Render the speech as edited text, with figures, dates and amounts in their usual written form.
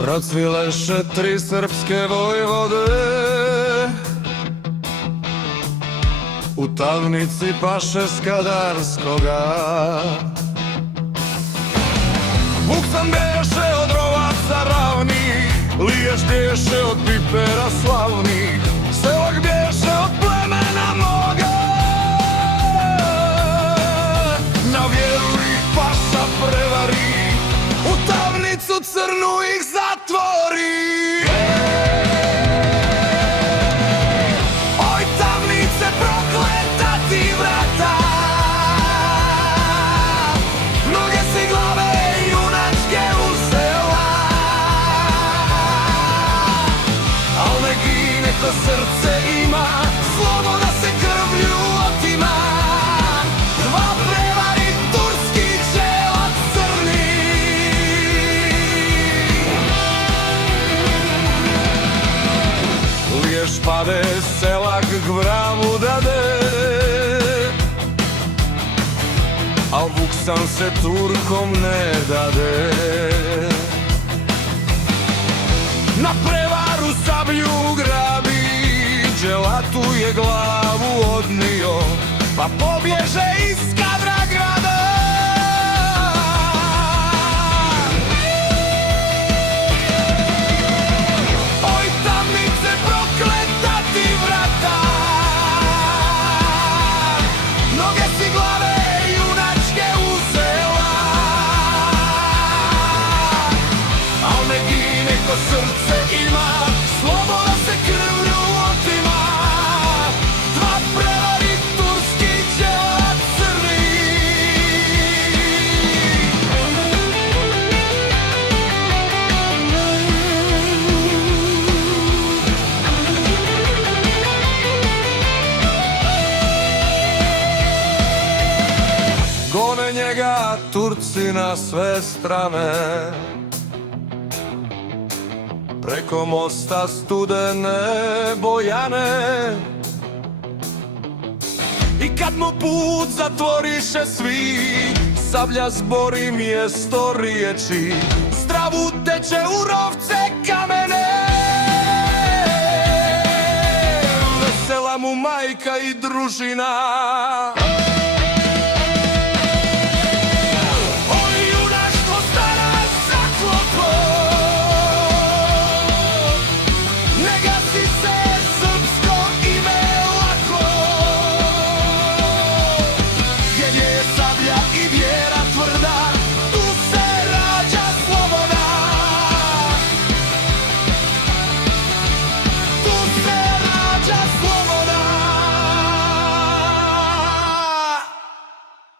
Procvileše tri srpske vojvode, u tamnici paše Skadarskoga. Vuksan beše od rovaca ravnih, liješ bješe od pipera slavnih, Selak bješe od plemena moga. Na vjeru ih paša prevari, u tamnicu crnu ih zatvori. Oj tamnice, prokleta ti vrata, mnoge si glave junačke uzela, al ne gine ko srce ima, sloboda se krvlju otima. Dva prevari turski čelac crni, liješ pade Selak k vramu dade, al Vuksan se Turkom ne dade. Na prevaru sablju grabi, dželatu je glavu odnio, pa pobježe iz Skadragrada. Oj tamnice, prokleta ti vrata, mnoge si glave junačke uzela, al ne gine ko srce ima, sloboda se krvlju otima. Dva prevari turski čelac crni. Gone njega Turci na sve strane, preko mosta Studene Bojane. I kad mu put zatvoriše svi, sablja zbori mjesto riječi, zdravu teče u rovce kamene. Vesela mu majka i družina,